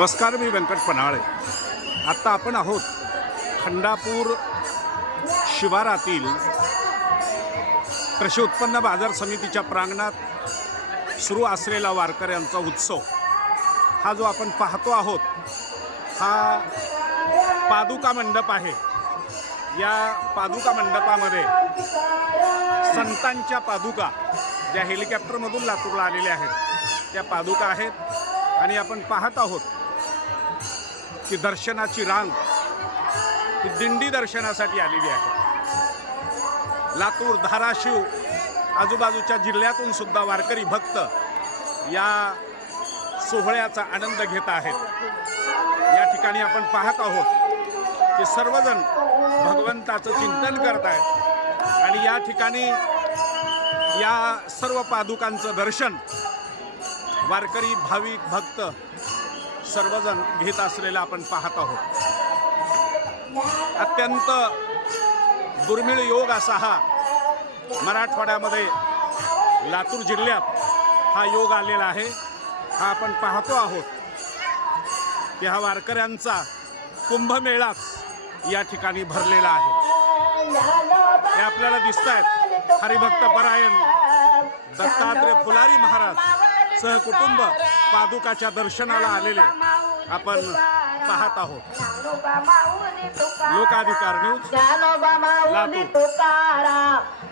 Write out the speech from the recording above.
नमस्कार, मी व्यंकट पन्हाळे. आत्ता आपण आहोत खंडापूर शिवारातील कृषी उत्पन्न बाजार समितीच्या प्रांगणात सुरू असलेला वारकऱ्यांचा उत्सव. हा जो आपण पाहतो आहोत हा पादुका मंडप आहे. या पादुका मंडपामध्ये संतांच्या पादुका ज्या हेलिकॉप्टरमधून लातूरला आलेल्या आहेत त्या पादुका आहेत आणि आपण पाहत आहोत की दर्शनाची रांग ही दिंडी दर्शनासाठी आलेली आहे. लातूर, धाराशिव आजूबाजूच्या जिल्ह्यातून सुद्धा वारकरी भक्त या सोहळ्याचा आनंद घेत आहेत. या ठिकाणी आपण पाहत आहोत की सर्वजण भगवंताचं चिंतन करत आहेत आणि या ठिकाणी या सर्व पादुकांचं दर्शन वारकरी भाविक भक्त सर्वजण घेत असलेलं आपण पाहत आहोत. अत्यंत दुर्मिळ योग असा हा मराठवाड्यामध्ये लातूर जिल्ह्यात हा योग आलेला आहे. हा आपण पाहतो आहोत की हा वारकऱ्यांचा कुंभमेळाच या ठिकाणी भरलेला आहे. हे आपल्याला दिसत आहेत हरिभक्त परायण दत्तात्रय फुलारी महाराज सहकुटुंब पादुकाच्या दर्शनाला आलेले आपण पाहत आहोत. लोकाधिकार न्यूज, लातूर.